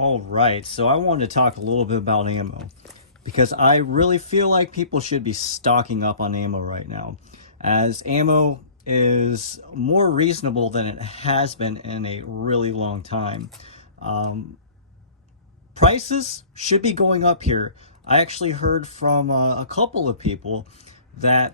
All right, so I wanted to talk a little bit about ammo because I really feel like people should be stocking up on ammo right now, as ammo is more reasonable than it has been in a really long time. Prices should be going up here. I actually heard from a couple of people that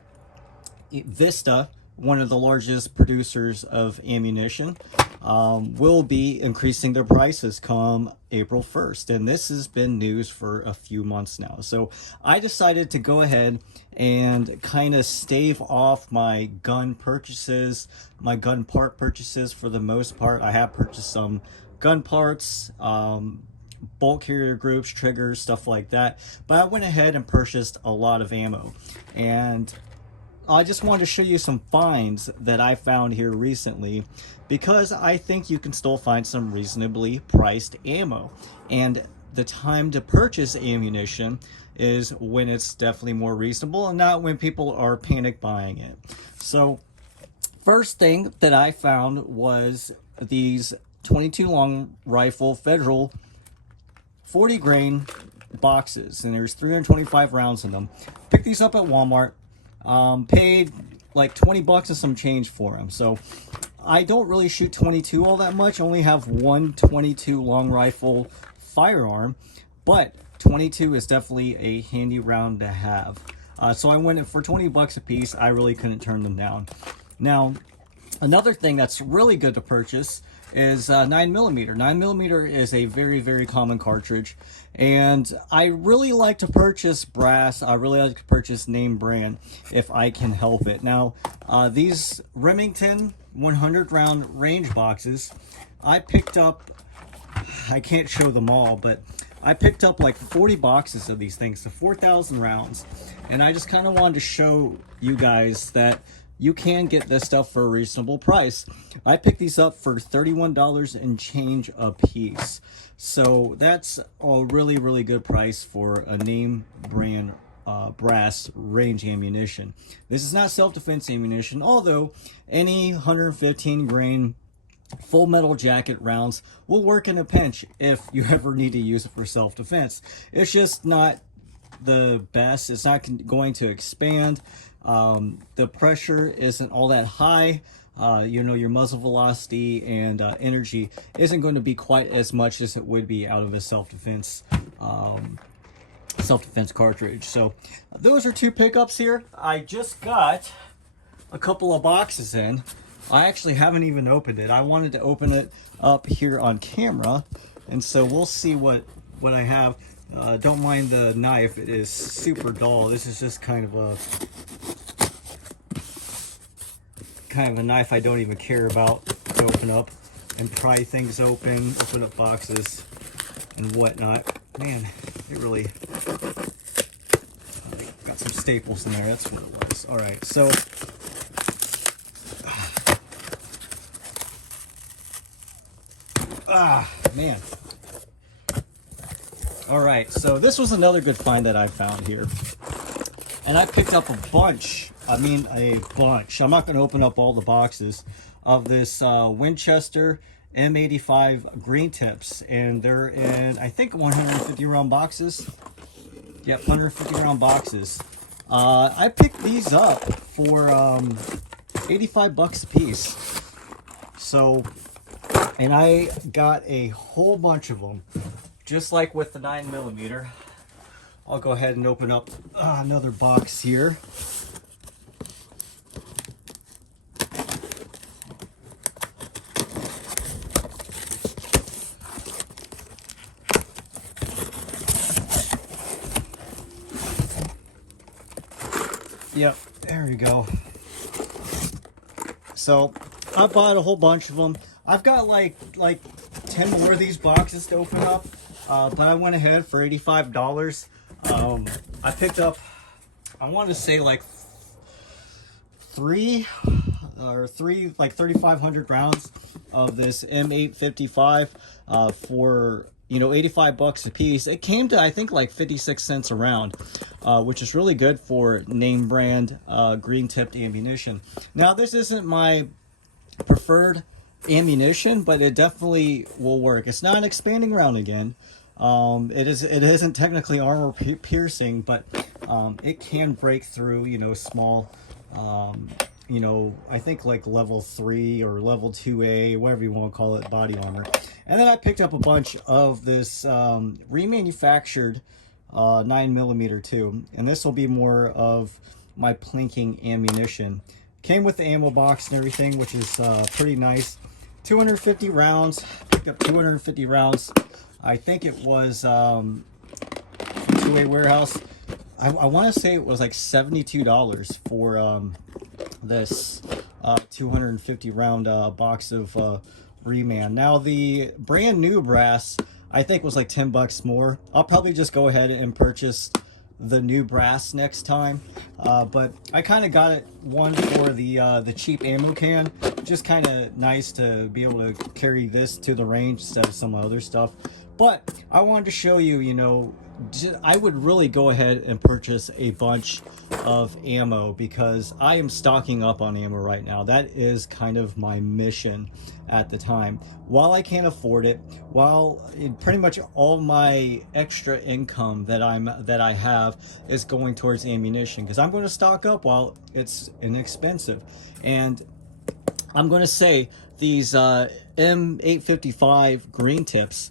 Vista, one of the largest producers of ammunition, will be increasing their prices come April 1st. And this has been news for a few months now. So I decided to go ahead and kind of stave off my gun purchases, my gun part purchases for the most part. I have purchased some gun parts, bulk carrier groups, triggers, stuff like that. But I went ahead and purchased a lot of ammo. And I just wanted to show you some finds that I found here recently, because I think you can still find some reasonably priced ammo. And the time to purchase ammunition is when it's definitely more reasonable and not when people are panic buying it. So first thing that I found was these 22 long rifle Federal 40 grain boxes, and there's 325 rounds in them. Picked these up at Walmart. Paid like 20 bucks and some change for them. So I don't really shoot 22 all that much. I only have one 22 long rifle firearm, but 22 is definitely a handy round to have. So I went in for 20 bucks a piece. I really couldn't turn them down. Now, another thing that's really good to purchase is 9mm. 9mm is a very, very common cartridge, and I really like to purchase brass. I really like to purchase name brand if I can help it. Now, these Remington 100 round range boxes, I picked up, I can't show them all, but I picked up like 40 boxes of these things, so 4,000 rounds, and I just kind of wanted to show you guys that you can get this stuff for a reasonable price. I picked these up for $31 and change a piece. So that's a really, really good price for a name brand brass range ammunition. This is not self-defense ammunition, although any 115 grain full metal jacket rounds will work in a pinch if you ever need to use it for self-defense. It's just not the best. It's not going to expand. The pressure isn't all that high. You know, your muzzle velocity and energy isn't going to be quite as much as it would be out of a self-defense cartridge. So those are two pickups here. I just got a couple of boxes in. I actually haven't even opened it. I wanted to open it up here on camera, and so we'll see what I have. Don't mind the knife. It is super dull. This is just kind of a knife I don't even care about to open up and pry things open up boxes and whatnot. Man, it really got some staples in there. That's what it was. All right, so man. All right, so this was another good find that I found here, and I picked up a bunch. I mean, a bunch. I'm not going to open up all the boxes of this Winchester M85 green tips, and they're in, I think, 150 round boxes. Yep, 150 round boxes. I picked these up for 85 bucks a piece. So, and I got a whole bunch of them, just like with the 9mm. I'll go ahead and open up another box here. Yep, there we go. So I bought a whole bunch of them. I've got like 10 more of these boxes to open up, but I went ahead for $85. I picked up, I want to say like three, like 3,500 rounds of this M855 for, you know, 85 bucks a piece. It came to, I think, like 56 cents a round, which is really good for name brand green tipped ammunition. Now, this isn't my preferred ammunition, but it definitely will work. It's not an expanding round again. It isn't technically armor piercing, but it can break through, you know, small, you know, I think like level 3 or level 2A, whatever you want to call it, body armor. And then I picked up a bunch of this remanufactured 9mm too, and this will be more of my plinking ammunition. Came with the ammo box and everything, which is pretty nice. 250 rounds. Picked up 250 rounds. I think it was two-way warehouse. I want to say it was like $72 for this 250 round box of reman. Now the brand new brass, I think, was like 10 bucks more. I'll probably just go ahead and purchase the new brass next time, but I kind of got it one for the cheap ammo can. Just kind of nice to be able to carry this to the range instead of some other stuff. But I wanted to show you, you know, I would really go ahead and purchase a bunch of ammo because I am stocking up on ammo right now. That is kind of my mission at the time. While I can't afford it, while pretty much all my extra income that I have is going towards ammunition, because I'm going to stock up while it's inexpensive. And I'm going to say these M855 green tips,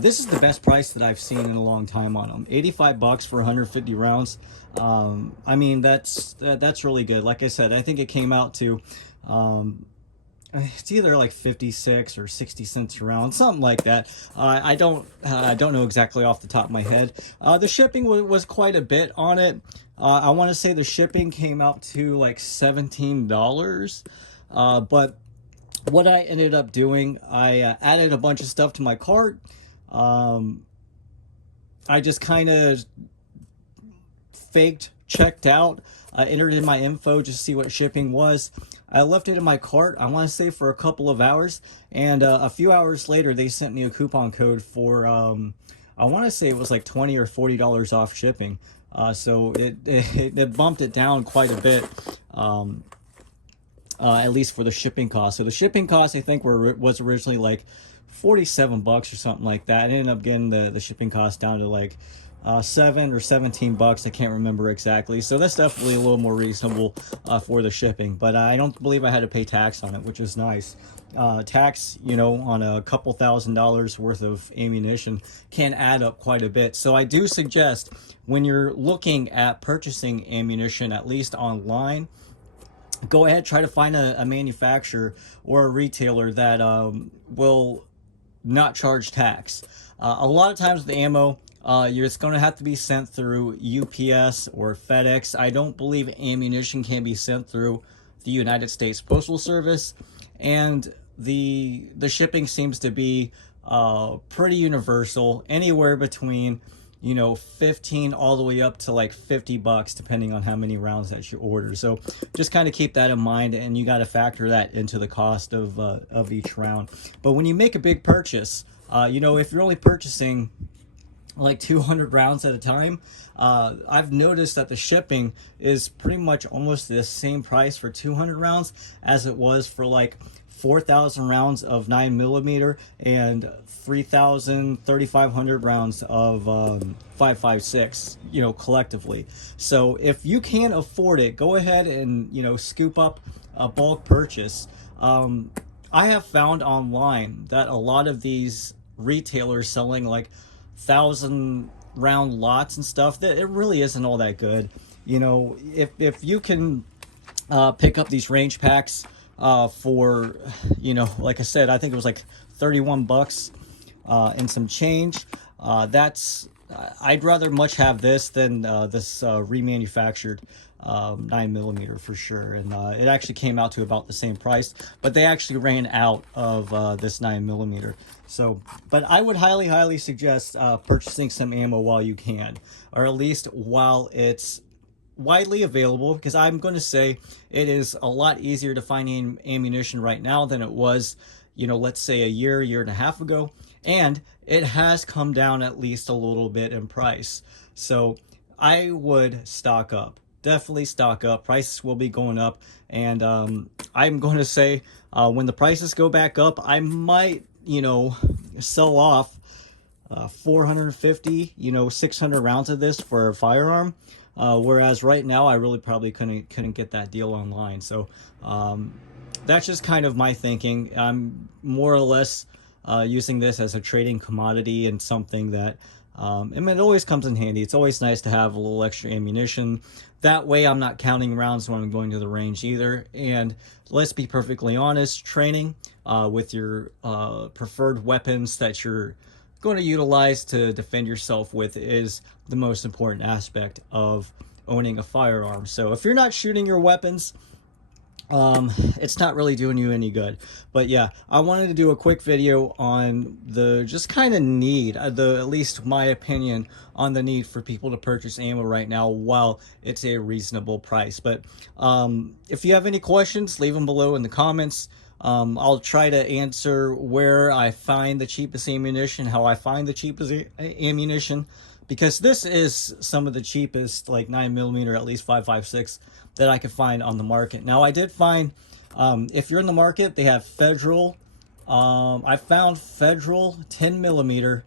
this is the best price that I've seen in a long time on them. 85 bucks for 150 rounds. I mean, that's really good. Like I said, I think it came out to, it's either like 56 or 60 cents a round, something like that. I don't know exactly off the top of my head. The shipping was quite a bit on it. I want to say the shipping came out to like $17. But what I ended up doing, I added a bunch of stuff to my cart. I just kind of checked out, entered in my info just to see what shipping was. I left it in my cart, I want to say, for a couple of hours, and a few hours later they sent me a coupon code for I want to say it was like $20 or $40 off shipping. So it bumped it down quite a bit, at least for the shipping cost. So the shipping cost, I think, was originally like 47 bucks or something like that. I ended up getting the shipping cost down to like 7 or 17 bucks. I can't remember exactly. So that's definitely a little more reasonable for the shipping. But I don't believe I had to pay tax on it, which is nice. Tax, you know, on a couple $1,000s worth of ammunition can add up quite a bit. So I do suggest, when you're looking at purchasing ammunition, at least online, go ahead, try to find a manufacturer or a retailer that will not charge tax. A lot of times with the ammo, it's going to have to be sent through UPS or FedEx. I don't believe ammunition can be sent through the United States Postal Service, and the shipping seems to be pretty universal, anywhere between, you know, 15 all the way up to like 50 bucks, depending on how many rounds that you order. So just kind of keep that in mind, and you got to factor that into the cost of each round. But when you make a big purchase, you know, if you're only purchasing like 200 rounds at a time, I've noticed that the shipping is pretty much almost the same price for 200 rounds as it was for like 4,000 rounds of 9mm and 3,500 rounds of 5.56, you know, collectively. So if you can afford it, go ahead and, you know, scoop up a bulk purchase. I have found online that a lot of these retailers selling like 1,000 round lots and stuff, that it really isn't all that good. You know, if you can pick up these range packs for, you know, like I said, I think it was like 31 bucks and some change. I'd rather much have this than this remanufactured 9mm for sure. And it actually came out to about the same price, but they actually ran out of this 9mm. So, but I would highly suggest purchasing some ammo while you can, or at least while it's widely available, because I'm going to say it is a lot easier to find ammunition right now than it was, you know, let's say a year and a half ago, and it has come down at least a little bit in price. So I would stock up. definitely stock up. Prices will be going up, and I'm going to say when the prices go back up, I might, sell off 450, 600 rounds of this for a firearm. Whereas right now, I really probably couldn't get that deal online. So that's just kind of my thinking. I'm more or less using this as a trading commodity and something that, I mean, it always comes in handy. It's always nice to have a little extra ammunition. That way I'm not counting rounds when I'm going to the range either. And let's be perfectly honest, training with your preferred weapons that you're going to utilize to defend yourself with is the most important aspect of owning a firearm. So if you're not shooting your weapons, it's not really doing you any good. But yeah, I wanted to do a quick video on the just kind of need, at least my opinion, on the need for people to purchase ammo right now while it's a reasonable price. But if you have any questions, leave them below in the comments. I'll try to answer where I find the cheapest ammunition, how I find the cheapest ammunition, because this is some of the cheapest, like 9mm, at least 5.56, that I could find on the market. Now, I did find, if you're in the market, they have Federal. I found Federal 10mm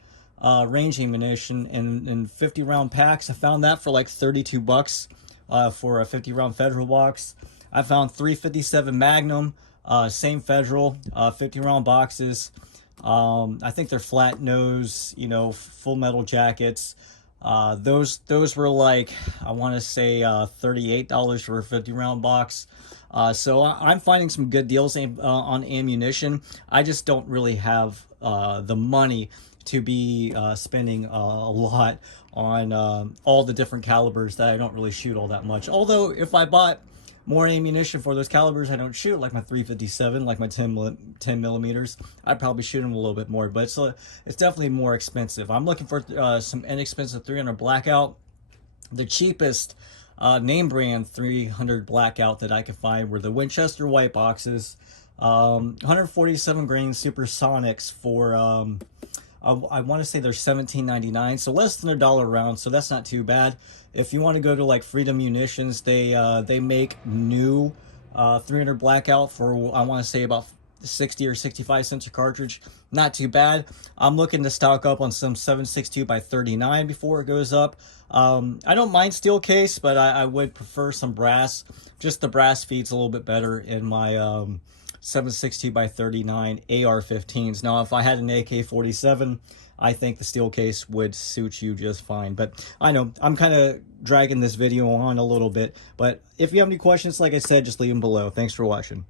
range ammunition in 50-round packs. I found that for like 32 bucks for a 50-round Federal box. I found 357 Magnum, same Federal, 50-round boxes. I think they're flat nose, full metal jackets. Those were like, I want to say $38 for a 50-round box. So I'm finding some good deals on ammunition. I just don't really have the money to be spending a lot on all the different calibers that I don't really shoot all that much. Although if I bought more ammunition for those calibers I don't shoot, like my 357, like my 10 millimeters, I'd probably shoot them a little bit more, but it's definitely more expensive. I'm looking for some inexpensive 300 blackout. The cheapest name brand 300 blackout that I could find were the Winchester white boxes, 147 grain supersonics for I want to say they're $17.99, so less than $1 a round, so that's not too bad. If you want to go to like Freedom Munitions, they make new 300 blackout for, I want to say, about 60 or 65 cents a cartridge. Not too bad. I'm looking to stock up on some 7.62 by 39 before it goes up. I don't mind steel case, but I would prefer some brass. Just the brass feeds a little bit better in my 7.62 by 39 AR-15s. Now, if I had an AK-47, I think the steel case would suit you just fine. But I know I'm kind of dragging this video on a little bit. But if you have any questions, like I said, just leave them below. Thanks for watching.